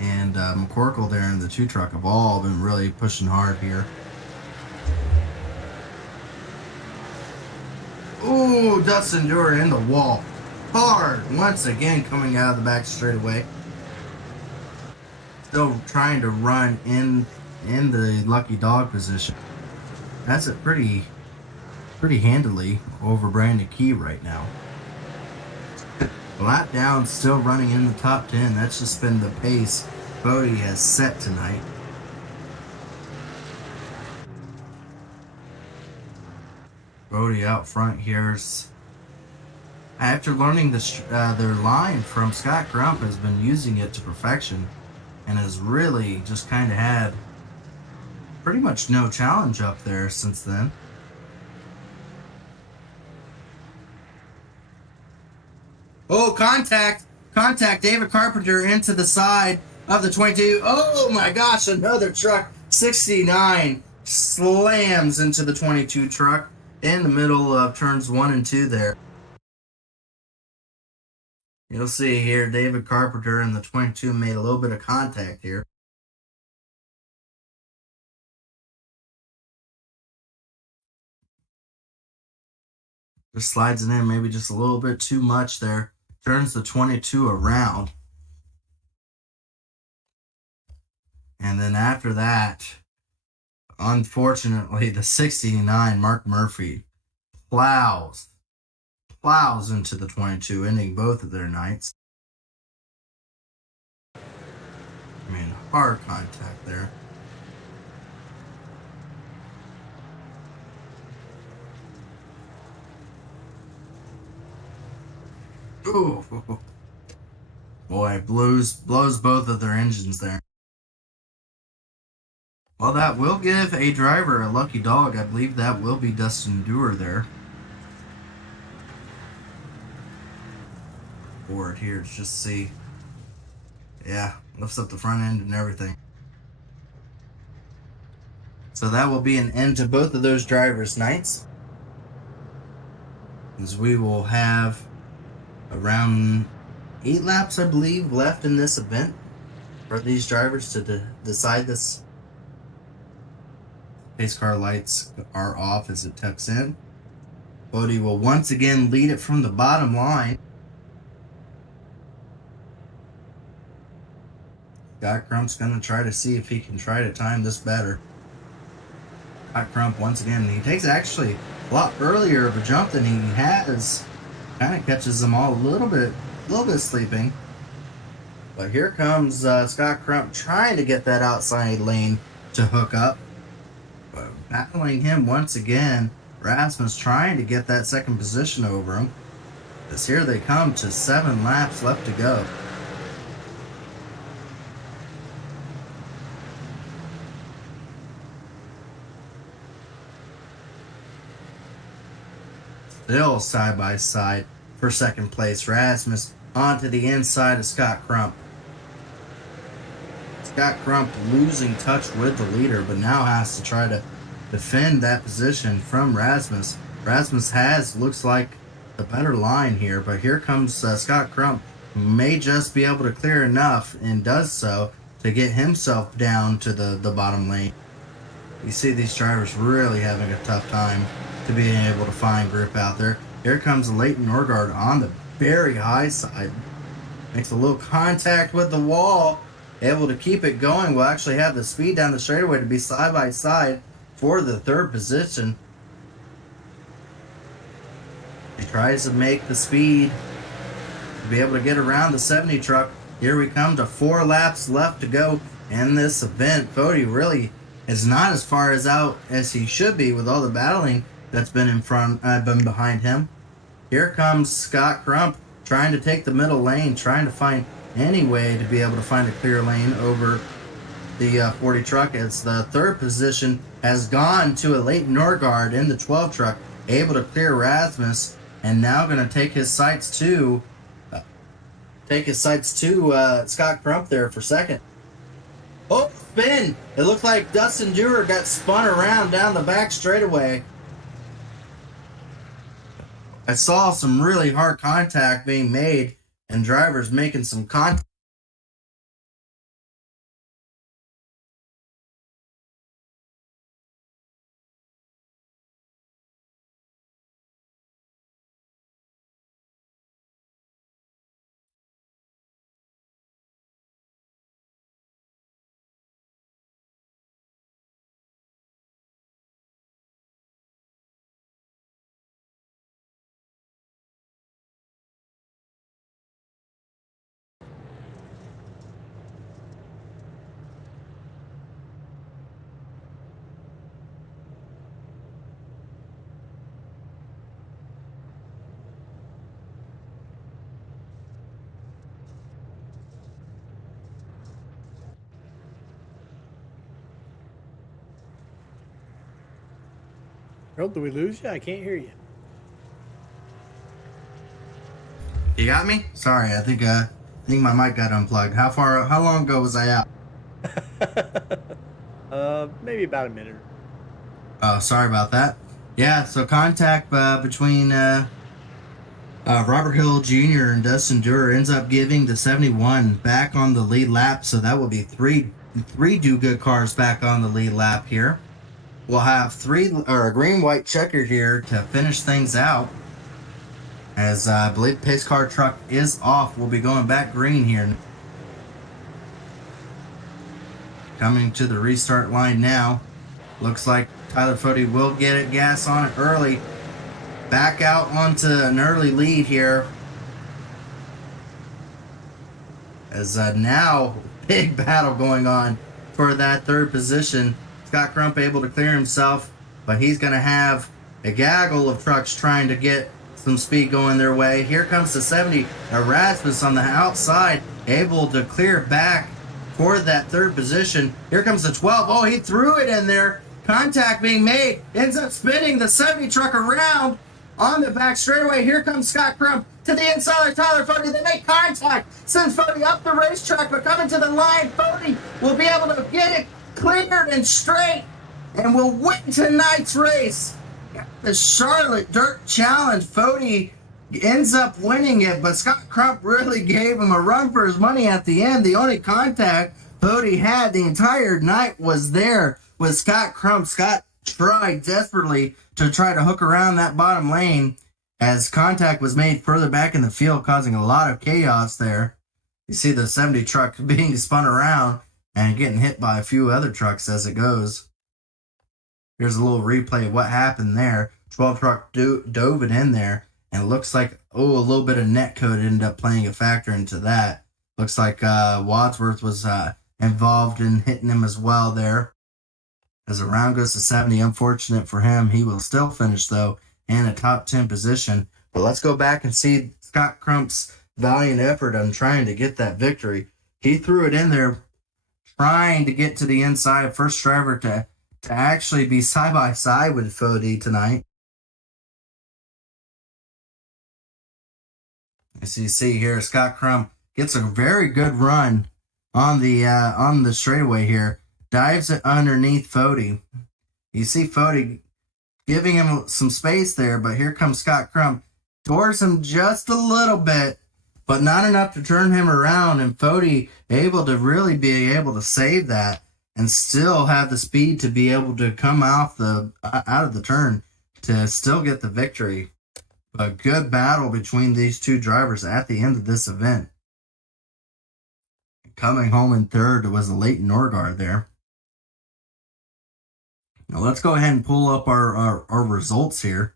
and McCorkle there in the 2 truck have all been really pushing hard here. Ooh, Dustin Dewar in the wall. Hard once again coming out of the back straightaway. Still trying to run in the lucky dog position. That's it pretty handily over Brandon Key right now. Lap down, still running in the top 10. That's just been the pace Fody has set tonight. Fody out front here. After learning their line from Scott Crump, has been using it to perfection and has really just kind of had pretty much no challenge up there since then. Oh, contact! David Carpenter into the side of the 22. Oh my gosh, another truck. 69 slams into the 22 truck in the middle of turns 1 and 2 there. You'll see here, David Carpenter and the 22 made a little bit of contact here. Just slides it in, maybe just a little bit too much there. Turns the 22 around. And then after that, unfortunately, the 69, Mark Murphy, plows into the 22, ending both of their nights. I mean, hard contact there. Ooh. Boy, blows both of their engines there. Well, that will give a driver a lucky dog. I believe that will be Dustin Dewar there. Board here to just see. Yeah, lifts up the front end and everything. So that will be an end to both of those drivers' nights, as we will have around 8 laps, I believe, left in this event for these drivers to decide this. Pace car lights are off as it tucks in. Fody will once again lead it from the bottom line. Scott Crump's going to try to see if he can try to time this better. Scott Crump once again. He takes actually a lot earlier of a jump than he has. Kind of catches them all a little bit sleeping. But here comes Scott Crump trying to get that outside lane to hook up. But battling him once again. Rasmus trying to get that second position over him. As here they come to 7 laps left to go. Still side by side for second place. Rasmus onto the inside of Scott Crump. Scott Crump losing touch with the leader, but now has to try to defend that position from Rasmus. Rasmus looks like the better line here, but here comes Scott Crump, who may just be able to clear enough, and does so, to get himself down to the bottom lane. You see these drivers really having a tough time to being able to find grip out there. Here comes Leighton Norgard on the very high side. Makes a little contact with the wall. Able to keep it going. Will actually have the speed down the straightaway to be side by side for the third position. He tries to make the speed to be able to get around the 70 truck. Here we come to 4 laps left to go in this event. Fody really is not as far out as he should be with all the battling that's been been behind him. Here comes Scott Crump trying to take the middle lane, trying to find any way to be able to find a clear lane over the 40 truck, as the third position has gone to a Leighton Norgard in the 12 truck, able to clear Rasmus, and now going to take his sights to Scott Crump there for second. Oh, spin! It looked like Dustin Dewar got spun around down the back straightaway. I saw some really hard contact being made and drivers making some contact. Gerald, did we lose you? I can't hear you. You got me? Sorry, I think my mic got unplugged. How long ago was I out? Maybe about a minute. Oh, sorry about that. Yeah, so contact between Robert Hill Jr. and Dustin Dewar ends up giving the 71 back on the lead lap, so that will be three do-good cars back on the lead lap here. We'll have a green-white checker here to finish things out, as I believe pace car truck is off. We'll be going back green here. Coming to the restart line now. Looks like Tyler Fody will get it, gas on it early. Back out onto an early lead here. As now, big battle going on for that third position. Scott Crump able to clear himself, but he's going to have a gaggle of trucks trying to get some speed going their way. Here comes the 70. Rasmus on the outside, able to clear back for that third position. Here comes the 12. Oh, he threw it in there. Contact being made. Ends up spinning the 70 truck around on the back straightaway. Here comes Scott Crump to the inside of Tyler Fody. They make contact. Sends Fody up the racetrack, but coming to the line, Fody will be able to get it cleared and straight and will win tonight's race. The Charlotte Dirt Challenge. Fody ends up winning it, but Scott Crump really gave him a run for his money at the end. The only contact Fody had the entire night was there with Scott Crump. Scott tried desperately to try to hook around that bottom lane as contact was made further back in the field, causing a lot of chaos there. You see the 70 truck being spun around and getting hit by a few other trucks as it goes. Here's a little replay of what happened there. 12 truck dove it in there, and it looks like, a little bit of net code ended up playing a factor into that. Looks like Wadsworth was involved in hitting him as well there. As the round goes to 70, unfortunate for him. He will still finish, though, in a top 10 position. But let's go back and see Scott Crump's valiant effort on trying to get that victory. He threw it in there, trying to get to the inside. First driver to actually be side-by-side with Fody tonight. As you see here, Scott Crump gets a very good run on the straightaway here. Dives it underneath Fody. You see Fody giving him some space there, but here comes Scott Crump. Towards him just a little bit, but not enough to turn him around, and Fody able to really be able to save that and still have the speed to be able to come out of the turn to still get the victory. A good battle between these two drivers at the end of this event. Coming home in third was a Leighton Norgard there. Now let's go ahead and pull up our results here.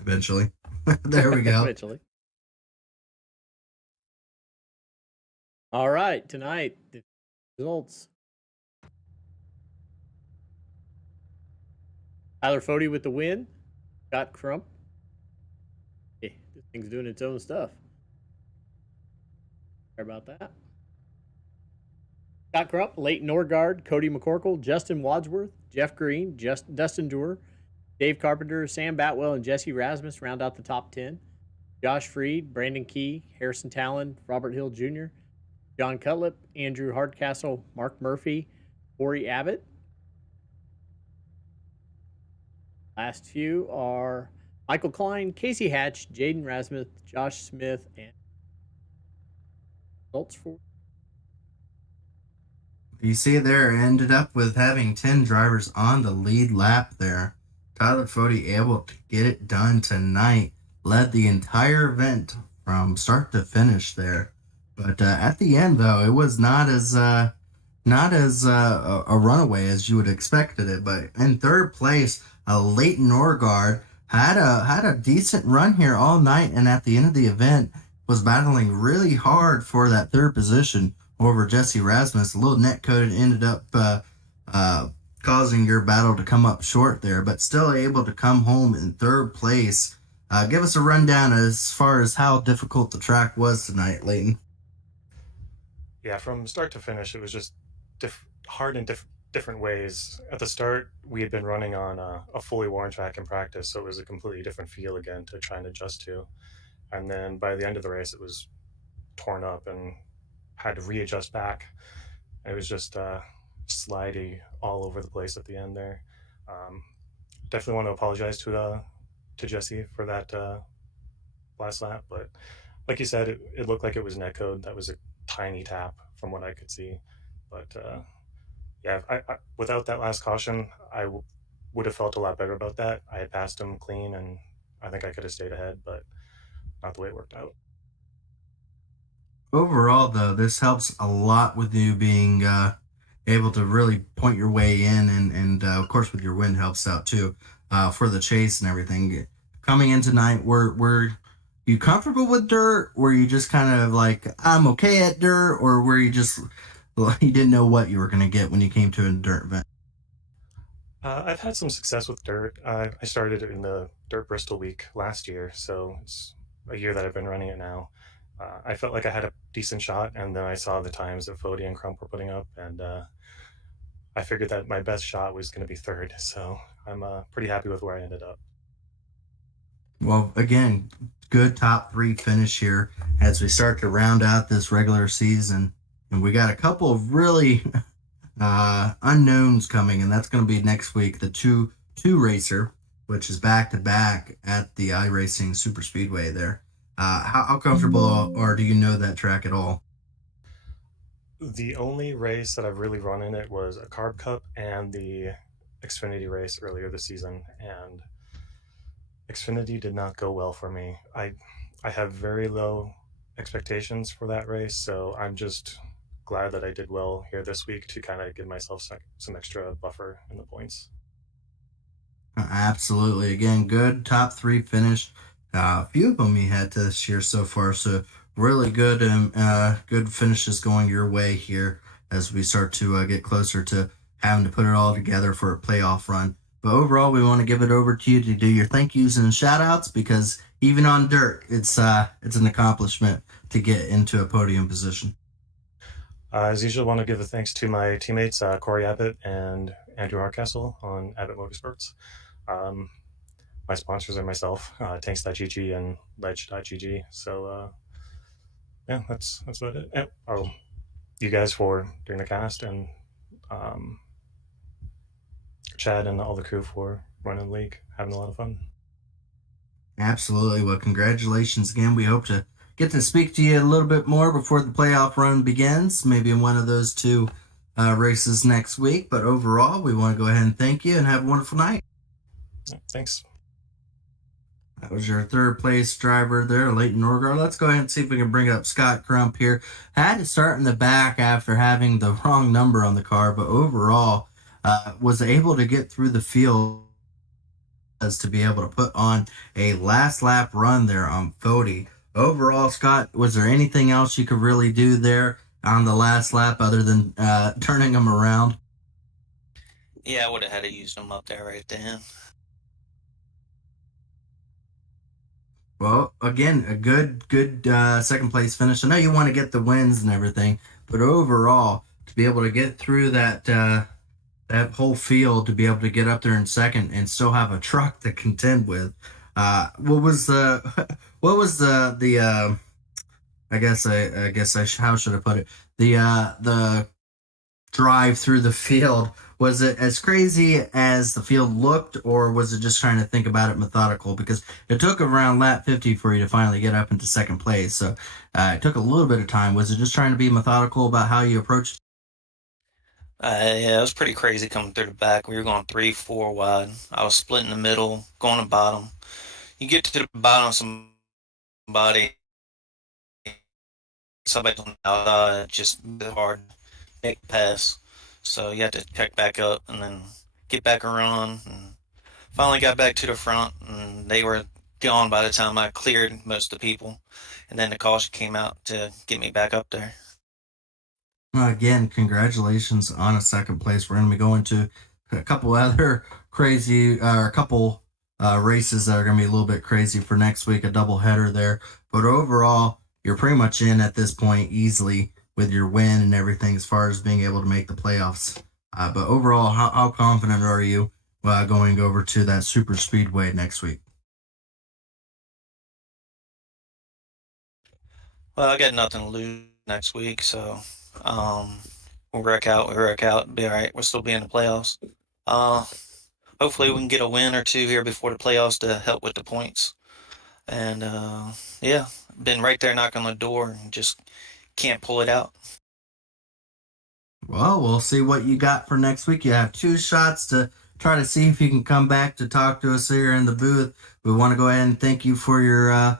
Eventually. There we go. Eventually. All right, tonight, the results. Tyler Fody with the win. Scott Crump. Hey, this thing's doing its own stuff. Sorry about that. Scott Crump, Leighton Norgard, Cody McCorkle, Justin Wadsworth, Jeff Green, Dustin Dewar, Dave Carpenter, Sam Batwell, and Jesse Rasmus round out the top 10. Josh Freed, Brandon Key, Harrison Talon, Robert Hill Jr., John Cutlip, Andrew Hardcastle, Mark Murphy, Corey Abbott. Last few are Michael Klein, Casey Hatch, Jaden Rasmuth, Josh Smith, and results for. You see there, ended up with having 10 drivers on the lead lap there. Tyler Fody able to get it done tonight. Led the entire event from start to finish there. But at the end, though, it was not as a runaway as you would expected it. But in third place, Leighton Norgard had a decent run here all night, and at the end of the event was battling really hard for that third position over Jesse Rasmus. A little net code ended up causing your battle to come up short there, but still able to come home in third place. Give us a rundown as far as how difficult the track was tonight, Leighton. Yeah, from start to finish, it was just hard in different ways. At the start, we had been running on a fully worn track in practice, so it was a completely different feel again to try and adjust to. And then by the end of the race, it was torn up and had to readjust back. It was just slidey all over the place at the end there. Definitely want to apologize to Jesse for that last lap, but like you said, it looked like it was netcode. That was a tiny tap from what I could see, but yeah, I without that last caution, I would have felt a lot better about that. I had passed him clean, and I think I could have stayed ahead, but not the way it worked out. Overall, though, this helps a lot with you being able to really point your way in, and of course with your win helps out too for the chase and everything. Coming in tonight, were you comfortable with dirt? Were you just kind of like, I'm okay at dirt, or were you just you didn't know what you were going to get when you came to a dirt event? I've had some success with dirt. I started in the Dirt Bristol Week last year, so it's a year that I've been running it now. I felt like I had a decent shot, and then I saw the times that Fody and Crump were putting up, and I figured that my best shot was going to be third, so I'm pretty happy with where I ended up. Well, again, good top 3 finish here as we start to round out this regular season, and we got a couple of really unknowns coming, and that's going to be next week. The two racer, which is back to back at the iRacing Super Speedway there. How comfortable or do you know that track at all? The only race that I've really run in it was a Carb Cup and the Xfinity race earlier this season, and Xfinity did not go well for me. I have very low expectations for that race, so I'm just glad that I did well here this week to kind of give myself some extra buffer in the points. Absolutely. Again, good top three finish. A few of them you had this year so far, so really good good finishes going your way here as we start to get closer to having to put it all together for a playoff run. But overall, we want to give it over to you to do your thank yous and shout outs, because even on dirt, it's an accomplishment to get into a podium position. As usual, I want to give a thanks to my teammates, Corey Abbott and Andrew Hardcastle on Abbott Motorsports. My sponsors are myself, Tanks.gg and Ledge.gg. So, yeah, that's about it. Yeah. Oh, you guys for doing the cast, and Chad and all the crew for running the league, having a lot of fun. Absolutely. Well, congratulations again. We hope to get to speak to you a little bit more before the playoff run begins, maybe in one of those two races next week. But overall, we want to go ahead and thank you and have a wonderful night. Yeah, thanks. That was your third place driver there, Leighton Norgard. Let's go ahead and see if we can bring up Scott Crump here. Had to start in the back after having the wrong number on the car, but overall was able to get through the field as to be able to put on a last lap run there on Fody. Overall, Scott, was there anything else you could really do there on the last lap other than turning them around? Yeah, I would have had to use them up there right then. Well, again, a good second place finish. I know you want to get the wins and everything, but overall, to be able to get through that whole field, to be able to get up there in second and still have a truck to contend with, what was the I guess how should I put it, the drive through the field? Was it as crazy as the field looked, or was it just trying to think about it methodical? Because it took around lap 50 for you to finally get up into second place. So it took a little bit of time. Was it just trying to be methodical about how you approached it? Yeah, it was pretty crazy coming through the back. We were going 3-4 wide. I was split in the middle, going to bottom. You get to the bottom, somebody's on the outside, just hard make a pass. So you had to pick back up and then get back around, and finally got back to the front, and they were gone by the time I cleared most of the people. And then the caution came out to get me back up there. Again, congratulations on a second place. We're going to be going to a couple other crazy, a couple races that are going to be a little bit crazy for next week, a double header there. But overall, you're pretty much in at this point easily with your win and everything as far as being able to make the playoffs. But overall, how confident are you going over to that super speedway next week? Well, I got nothing to lose next week, so we'll work out, be all right. We'll still be in the playoffs. Hopefully we can get a win or two here before the playoffs to help with the points. And yeah, been right there knocking on the door and just can't pull it out. Well, we'll see what you got for next week. You have 2 shots to try to see if you can come back to talk to us here in the booth. We want to go ahead and thank you for your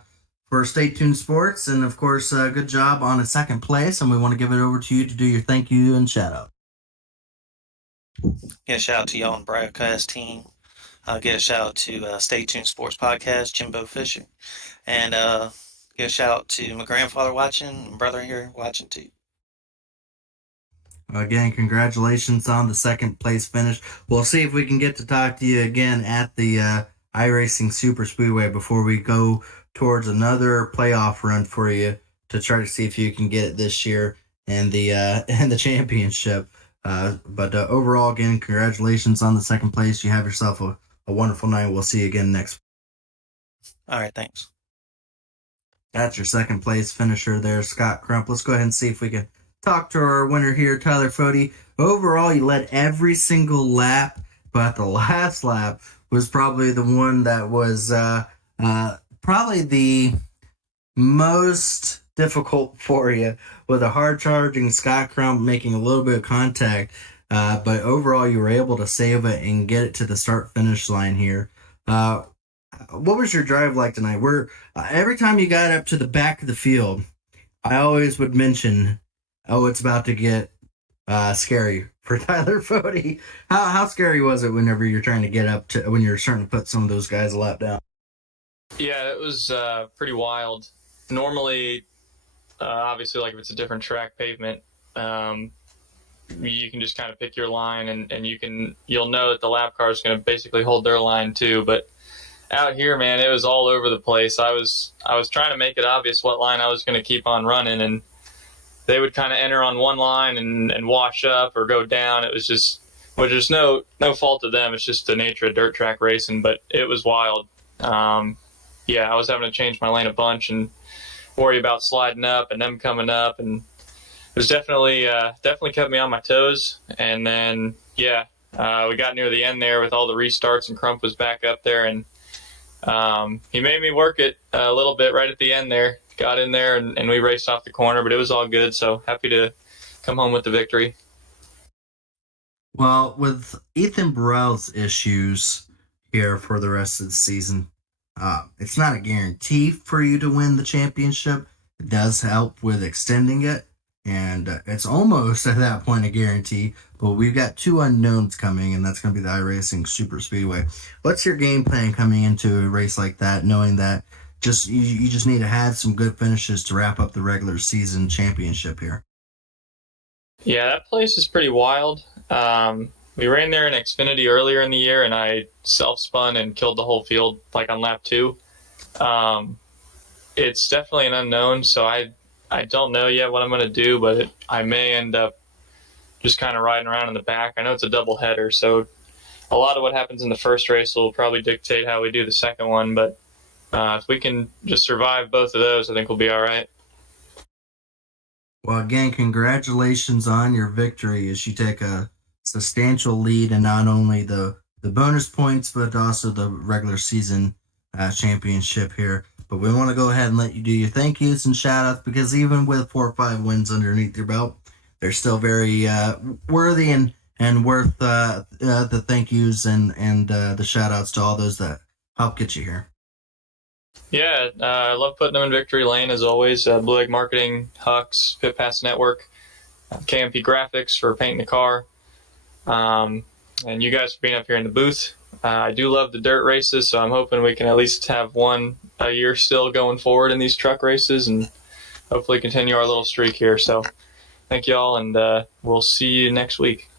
for Stay Tuned Sports, and of course, good job on a second place. And we want to give it over to you to do your thank you and shout out. Yeah, shout out to y'all and broadcast team. Get a shout out to Stay Tuned Sports Podcast, Jimbo Fisher, and get a shout out to my grandfather watching and brother here watching too. Again, congratulations on the second place finish. We'll see if we can get to talk to you again at the iRacing Super Speedway before we go towards another playoff run for you to try to see if you can get it this year and the championship. But overall, again, congratulations on the second place. You have yourself a wonderful night. We'll see you again next. All right, thanks. That's your second place finisher there, Scott Crump. Let's go ahead and see if we can talk to our winner here, Tyler Fody. Overall, you led every single lap, but the last lap was probably the one that was probably the most difficult for you, with a hard charging Scott Crump making a little bit of contact. But overall, you were able to save it and get it to the start-finish line here. what was your drive like tonight? Every time you got up to the back of the field, I always would mention, "Oh, it's about to get scary for Tyler Fody." How scary was it whenever you're trying to get up to when you're starting to put some of those guys a lap down? Yeah, it was pretty wild. Normally, obviously, like if it's a different track pavement, you can just kind of pick your line, and you'll know that the lap car is going to basically hold their line too. But out here, man, it was all over the place. I was trying to make it obvious what line I was going to keep on running, and they would kind of enter on one line and wash up or go down. It was just, which is no fault of them. It's just the nature of dirt track racing, but it was wild. Yeah, I was having to change my lane a bunch and worry about sliding up and them coming up, and it was definitely kept me on my toes. And then, yeah, we got near the end there with all the restarts, and Crump was back up there, and he made me work it a little bit right at the end there. Got in there, and we raced off the corner, but it was all good, so happy to come home with the victory. Well, with Ethan Burrell's issues here for the rest of the season, it's not a guarantee for you to win the championship. It does help with extending it, and it's almost at that point a guarantee. But we've got two unknowns coming, and that's going to be the iRacing Super Speedway. What's your game plan coming into a race like that, knowing that you just need to have some good finishes to wrap up the regular season championship here? Yeah, that place is pretty wild. We ran there in Xfinity earlier in the year, and I self-spun and killed the whole field like on lap 2. It's definitely an unknown, so I don't know yet what I'm going to do, but I may end up just kind of riding around in the back. I know it's a double header, so a lot of what happens in the first race will probably dictate how we do the second one, but if we can just survive both of those, I think we'll be all right. Well, again, congratulations on your victory as you take a substantial lead in not only the bonus points, but also the regular season championship here. But we want to go ahead and let you do your thank yous and shout outs, because even with 4 or 5 wins underneath your belt, they're still very worthy and worth the thank yous and the shout outs to all those that help get you here. Yeah, I love putting them in victory lane as always. Blue Egg Marketing, Hux, Pit Pass Network, KMP Graphics for painting the car, and you guys for being up here in the booth. I do love the dirt races, so I'm hoping we can at least have one a year still going forward in these truck races, and hopefully continue our little streak here. So thank you all, and we'll see you next week.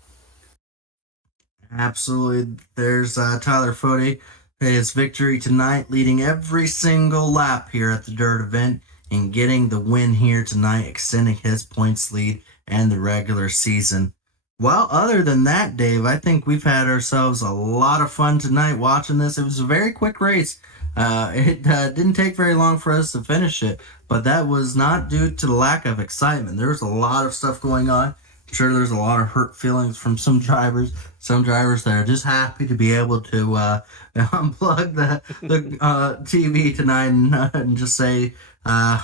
Absolutely. There's Tyler Fody. His victory tonight, leading every single lap here at the dirt event and getting the win here tonight, extending his points lead and the regular season. Well, other than that, Dave, I think we've had ourselves a lot of fun tonight watching this. It was a very quick race. It didn't take very long for us to finish it, but that was not due to the lack of excitement. There was a lot of stuff going on. I'm sure there's a lot of hurt feelings from some drivers that are just happy to be able to unplug the TV tonight and just say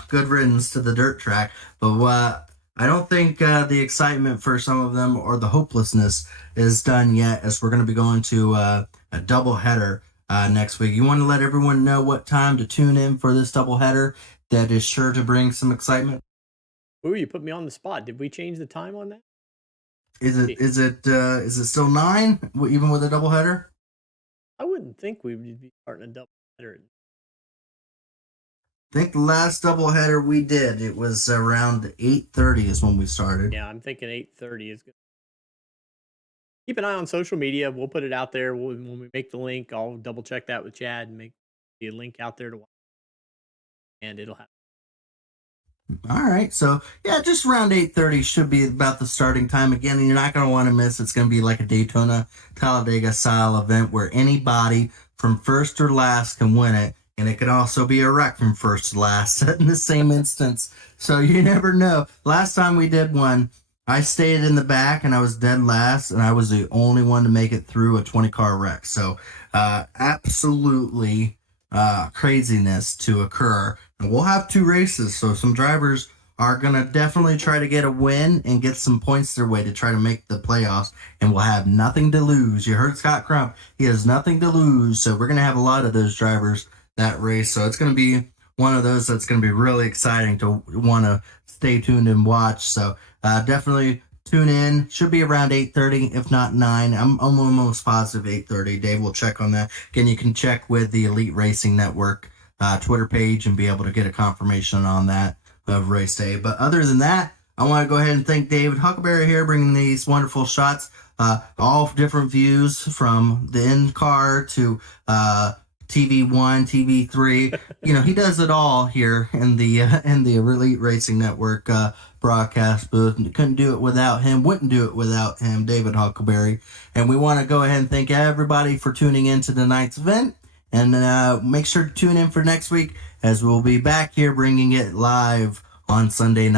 good riddance to the dirt track. But I don't think the excitement for some of them or the hopelessness is done yet, as we're going to be going to a doubleheader next week. You want to let everyone know what time to tune in for this doubleheader that is sure to bring some excitement? Ooh, you put me on the spot. Did we change the time on that? Is it still 9 even with a doubleheader? I wouldn't think we would be starting a doubleheader. I think the last doubleheader we did, it was around 8:30 is when we started. Yeah, I'm thinking 8:30 is good. Keep an eye on social media. We'll put it out there when we make the link. I'll double check that with Chad and make the link out there to watch, and it'll happen. All right, so yeah, just around 8:30 should be about the starting time again, and you're not going to want to miss. It's going to be like a Daytona Talladega style event where anybody from first or last can win it, and it could also be a wreck from first to last in the same instance. So you never know. Last time we did one, I stayed in the back and I was dead last, and I was the only one to make it through a 20-car wreck. So absolutely craziness to occur. And we'll have 2 races, so some drivers are going to definitely try to get a win and get some points their way to try to make the playoffs, and will have nothing to lose. You heard Scott Crump. He has nothing to lose, so we're going to have a lot of those drivers that race. So it's going to be one of those that's going to be really exciting to want to stay tuned and watch. So definitely tune in. Should be around 8:30, if not 9. I'm almost positive 8:30. Dave will check on that. Again, you can check with the Elite Racing Network Twitter page and be able to get a confirmation on that of race day. But other than that, I want to go ahead and thank David Huckleberry here, bringing these wonderful shots, all different views from the in-car to TV1, TV3. He does it all here in the Elite Racing Network broadcast booth. Couldn't do it without him. Wouldn't do it without him, David Huckleberry. And we want to go ahead and thank everybody for tuning in to tonight's event. And make sure to tune in for next week, as we'll be back here bringing it live on Sunday night.